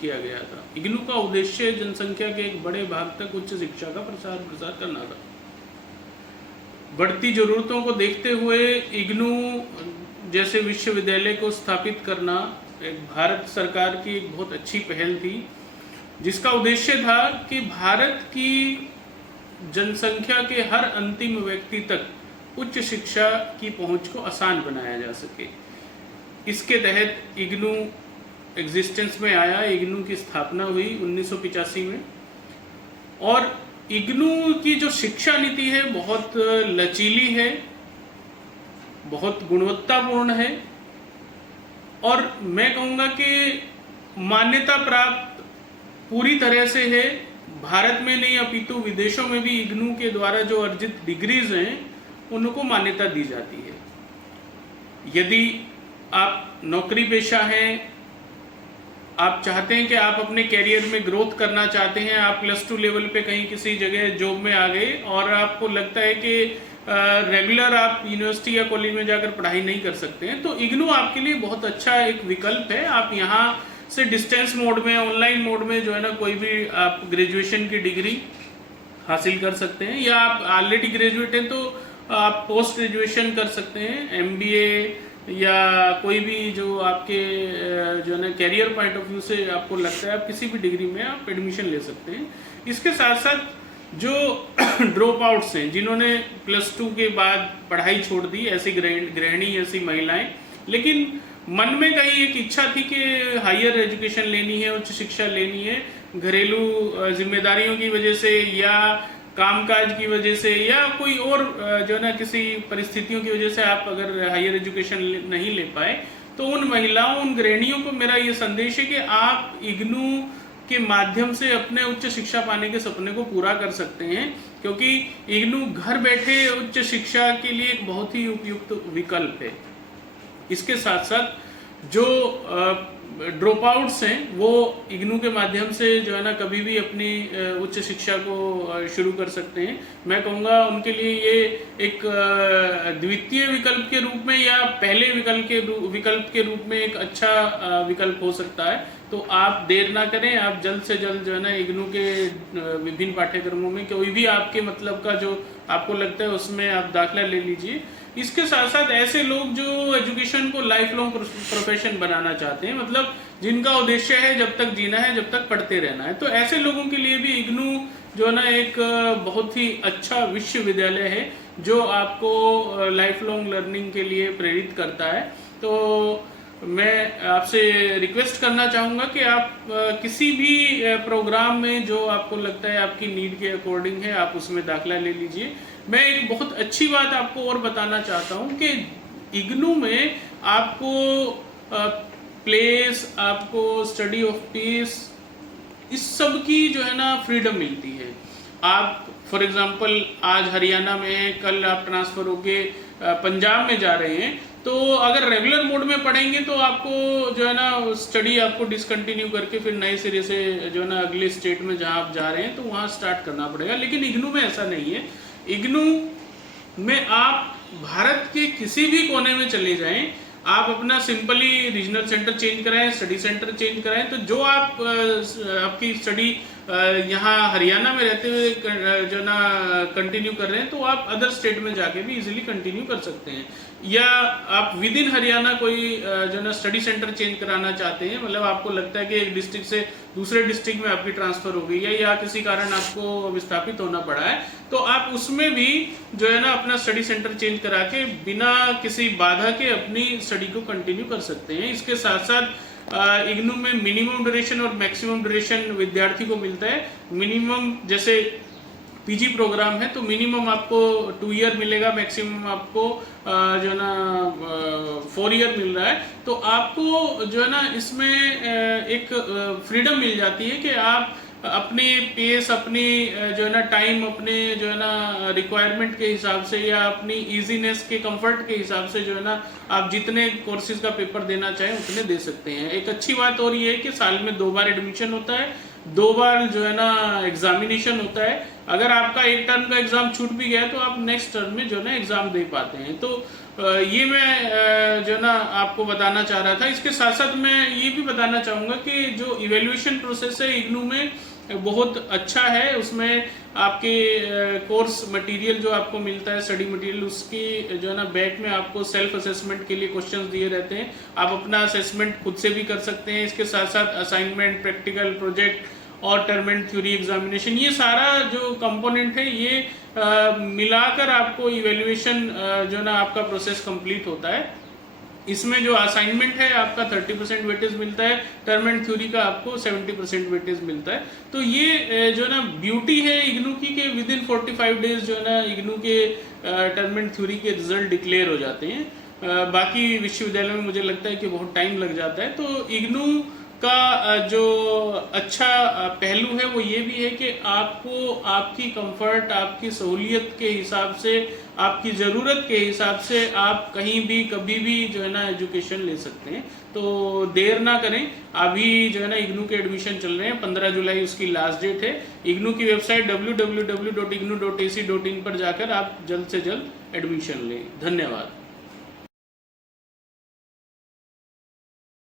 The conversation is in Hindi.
किया गया था। इग्नू का उद्देश्य जनसंख्या के एक बड़े भाग तक उच्च शिक्षा का प्रसार प्रसार करना था। बढ़ती जरूरतों को देखते हुए इग्नू जैसे विश्वविद्यालय को स्थापित करना एक भारत सरकार की एक बहुत अच्छी पहल थी, जिसका उद्देश्य था कि भारत की जनसंख्या के हर अंतिम व्यक्ति तक उच्च शिक्षा की पहुंच को आसान बनाया जा सके। इसके तहत इग्नू एग्जिस्टेंस में आया। इग्नू की स्थापना हुई 1985 में, और इग्नू की जो शिक्षा नीति है बहुत लचीली है, बहुत गुणवत्तापूर्ण है, और मैं कहूँगा कि मान्यता प्राप्त पूरी तरह से है। भारत में नहीं अपितु विदेशों में भी इग्नू के द्वारा जो अर्जित डिग्रीज हैं उनको मान्यता दी जाती है। यदि आप नौकरी पेशा हैं, आप चाहते हैं कि आप अपने कैरियर में ग्रोथ करना चाहते हैं, आप +2 लेवल पे कहीं किसी जगह जॉब में आ गए और आपको लगता है कि रेगुलर आप यूनिवर्सिटी या कॉलेज में जाकर पढ़ाई नहीं कर सकते हैं, तो इग्नू आपके लिए बहुत अच्छा एक विकल्प है। आप यहाँ से डिस्टेंस मोड में, ऑनलाइन मोड में जो है ना कोई भी आप ग्रेजुएशन की डिग्री हासिल कर सकते हैं, या आप ऑलरेडी ग्रेजुएट हैं तो आप पोस्ट ग्रेजुएशन कर सकते हैं, MBA या कोई भी जो आपके जो है ना कैरियर पॉइंट ऑफ व्यू से आपको लगता है, आप किसी भी डिग्री में आप एडमिशन ले सकते हैं। इसके साथ साथ जो ड्रॉप आउट्स हैं, जिन्होंने +2 के बाद पढ़ाई छोड़ दी, ऐसी गृहिणी ऐसी महिलाएं, लेकिन मन में कहीं एक इच्छा थी कि हायर एजुकेशन लेनी है, उच्च शिक्षा लेनी है, घरेलू जिम्मेदारियों की वजह से या कामकाज की वजह से या कोई और जो है ना किसी परिस्थितियों की वजह से आप अगर हायर एजुकेशन नहीं ले पाए, तो उन महिलाओं, उन गृहिणियों को मेरा ये संदेश है कि आप इग्नू के माध्यम से अपने उच्च शिक्षा पाने के सपने को पूरा कर सकते हैं, क्योंकि इग्नू घर बैठे उच्च शिक्षा के लिए एक बहुत ही उपयुक्त विकल्प है। इसके साथ साथ जो ड्रॉप आउट्स हैं वो इग्नू के माध्यम से जो है ना कभी भी अपनी उच्च शिक्षा को शुरू कर सकते हैं। मैं कहूँगा उनके लिए ये एक द्वितीय विकल्प के रूप में या पहले विकल्प के रूप में एक अच्छा विकल्प हो सकता है। तो आप देर ना करें, आप जल्द से जल्द जो है ना इग्नू के विभिन्न पाठ्यक्रमों में कोई भी आपके मतलब का जो आपको लगता है उसमें आप दाखिला ले लीजिए। इसके साथ साथ ऐसे लोग जो एजुकेशन को लाइफ लॉन्ग प्रोफेशन बनाना चाहते हैं, मतलब जिनका उद्देश्य है जब तक जीना है, जब तक पढ़ते रहना है, तो ऐसे लोगों के लिए भी इग्नू जो है ना एक बहुत ही अच्छा विश्वविद्यालय है जो आपको लाइफ लॉन्ग लर्निंग के लिए प्रेरित करता है। तो मैं आपसे रिक्वेस्ट करना चाहूँगा कि आप किसी भी प्रोग्राम में जो आपको लगता है आपकी नीड के अकॉर्डिंग है, आप उसमें दाखिला ले लीजिए। मैं एक बहुत अच्छी बात आपको और बताना चाहता हूँ कि इग्नू में आपको प्लेस, आपको स्टडी ऑफ पीस, इस सब की जो है ना फ्रीडम मिलती है। आप फॉर एग्जांपल आज हरियाणा में हैं, कल आप ट्रांसफ़र होके पंजाब में जा रहे हैं, तो अगर रेगुलर मोड में पढ़ेंगे तो आपको जो है ना स्टडी आपको डिसकंटिन्यू करके फिर नए सिरे से जो है ना अगले स्टेट में जहाँ आप जा रहे हैं तो वहाँ स्टार्ट करना पड़ेगा। लेकिन इग्नू में ऐसा नहीं है। इग्नू में आप भारत के किसी भी कोने में चले जाएं, आप अपना सिंपली रीजनल सेंटर चेंज कराएं, स्टडी सेंटर चेंज कराएं, तो जो आप आपकी स्टडी यहाँ हरियाणा में रहते हुए जो ना कंटिन्यू कर रहे हैं, तो आप अदर स्टेट में जाके भी इजीली कंटिन्यू कर सकते हैं। या आप विद इन हरियाणा कोई जो ना स्टडी सेंटर चेंज कराना चाहते हैं, मतलब आपको लगता है कि एक डिस्ट्रिक्ट से दूसरे डिस्ट्रिक्ट में आपकी ट्रांसफर हो गई है या किसी कारण आपको विस्थापित होना पड़ा है, तो आप उसमें भी जो है ना अपना स्टडी सेंटर चेंज करा के बिना किसी बाधा के अपनी स्टडी को कंटिन्यू कर सकते हैं। इसके साथ साथ इग्नू में मिनिमम ड्यूरेशन और मैक्सिमम ड्यूरेशन विद्यार्थी को मिलता है। मिनिमम जैसे पीजी प्रोग्राम है तो मिनिमम आपको 2 ईयर मिलेगा, मैक्सिमम आपको जो है ना 4 ईयर मिल रहा है। तो आपको जो है ना इसमें एक फ्रीडम मिल जाती है कि आप अपने पेस, अपनी जो है ना टाइम, अपने जो है ना रिक्वायरमेंट के हिसाब से या अपनी इजीनेस के कंफर्ट के हिसाब से जो है ना आप जितने कोर्सेज का पेपर देना चाहें उतने दे सकते हैं। एक अच्छी बात और ये है कि साल में 2 बार एडमिशन होता है, 2 बार जो है ना एग्जामिनेशन होता है। अगर आपका एक टर्म का एग्जाम छूट भी गया तो आप नेक्स्ट टर्म में जो है ना एग्जाम दे पाते हैं। तो ये मैं जो ना आपको बताना चाह रहा था। इसके साथ साथ मैं ये भी बताना चाहूँगा कि जो इवेल्युएशन प्रोसेस है इग्नू में बहुत अच्छा है। उसमें आपके कोर्स मटेरियल जो आपको मिलता है, स्टडी मटेरियल, उसकी जो है ना बैक में आपको सेल्फ असेसमेंट के लिए क्वेश्चंस दिए रहते हैं। आप अपना असेसमेंट खुद से भी कर सकते हैं। इसके साथ साथ असाइनमेंट, प्रैक्टिकल प्रोजेक्ट और टर्म एंड थ्योरी एग्जामिनेशन, ये सारा जो कंपोनेंट है ये मिलाकर आपको इवेल्युएशन जो ना आपका प्रोसेस कंप्लीट होता है। इसमें जो असाइनमेंट है आपका 30% वेटेज मिलता है, टर्म एंड थ्योरी का आपको 70% वेटेज मिलता है। तो ये जो ना ब्यूटी है इग्नू की कि विद इन 45 डेज जो है ना इग्नू के टर्म एंड थ्योरी के रिजल्ट डिक्लेयर हो जाते हैं। बाकी विश्वविद्यालय में मुझे लगता है कि बहुत टाइम लग जाता है। तो इग्नू का जो अच्छा पहलू है वो ये भी है कि आपको आपकी कंफर्ट, आपकी सहूलियत के हिसाब से, आपकी ज़रूरत के हिसाब से आप कहीं भी कभी भी जो है ना एजुकेशन ले सकते हैं। तो देर ना करें, अभी जो है ना इग्नू के एडमिशन चल रहे हैं। 15 जुलाई उसकी लास्ट डेट है। इग्नू की वेबसाइट www.ignu.ac.in पर जाकर आप जल्द से जल्द एडमिशन लें। धन्यवाद।